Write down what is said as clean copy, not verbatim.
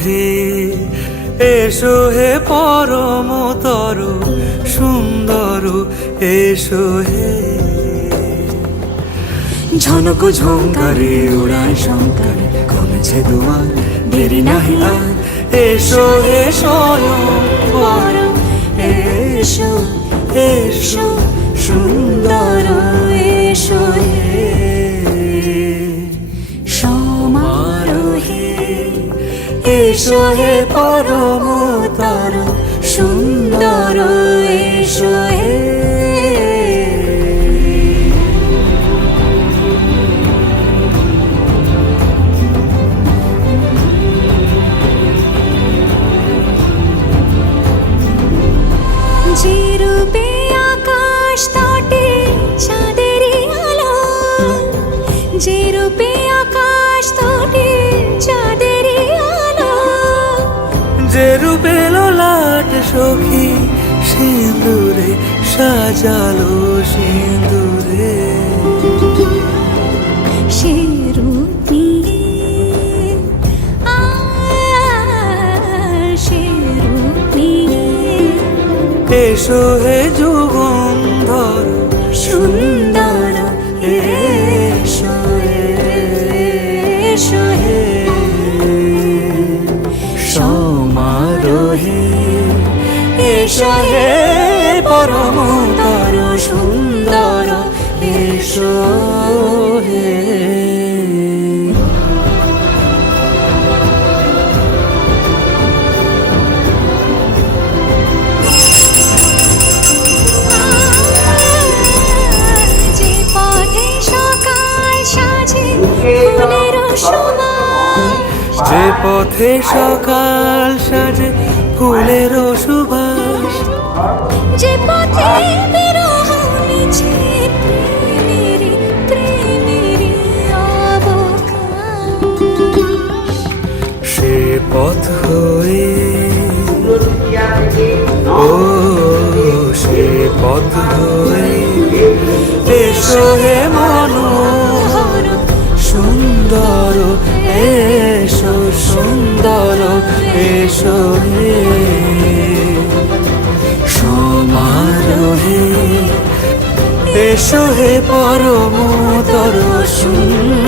সমারোহে এসো হে পরমতর সুন্দর এসো হে। ঝনক ঝঙ্কারে উড়ায় শঙ্কারে কমেছে দুয়ার দেরি নাহি আর। এসো হে স্বয়ংবর এসো এসো সুন্দর এসো হে। সমারোহে এসো হে পরমতর সুন্দর এসো হে। যে রূপে আকাশ তটে চাঁদেরই আলো, যে রূপে আকাশ তটে চাঁদেরই আলো, যে রূপে ললাট সখী সিঁদুরে সাজালো সিঁদুরে। সে রূপ নিয়ে সে রূপ নিয়ে এসো হে যুগন্ধর সুন্দর এসো এসো হে। সমারোহে এসো হে পরমতর সুন্দর এসো হে। যে পথে সকাল সাজে ফুলের সুবাস, যে পথে সকাল সাজে ফুলের সুবাস, যে পথে বিরহ মিছে প্রেমেরই প্রেমেরই অবকাশ, সে পথ হয়ে ও সে পথ হয়ে এসো হে মনোহর সুন্দর এসো সুন্দর এসো হে। সমারোহে এসো হে পরমতর সুন্দর